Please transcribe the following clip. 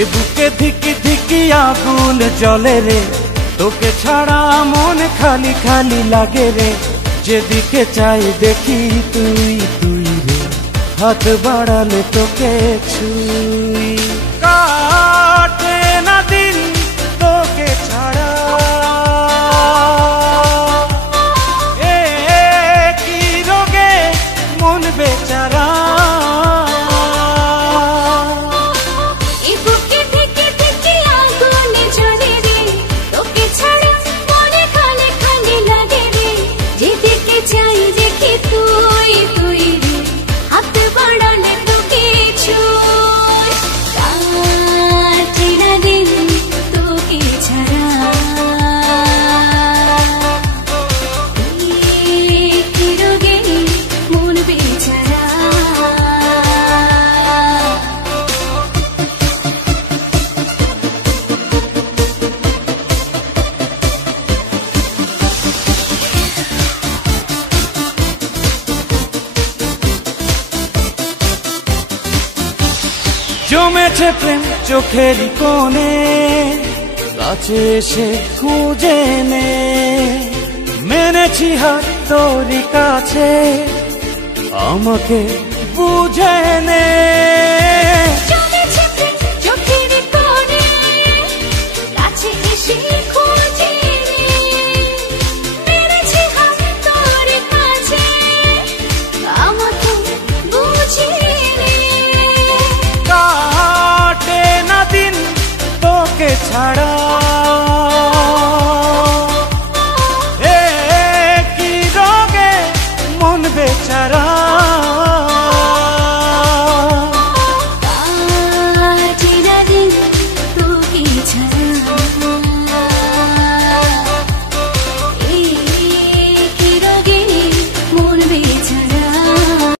এ বুকে ধিকি ধিকি আগুন জ্বলে রে, তোকে ছাড়া মন খালি খালি লাগে রে। যেদিকে চাই দেখি তুই তুই রে, হাত বাড়ালে তোকে ছুঁই। কাটে না দিন তোকে ছাড়া, এ কি রোগে মন বেচারা। জমেছে প্রেম চোখেরই কোণে, কাছে এসে খুঁজে নে। মেনেছি হাত তোরই কাছে, আমাকে বুঝে নে।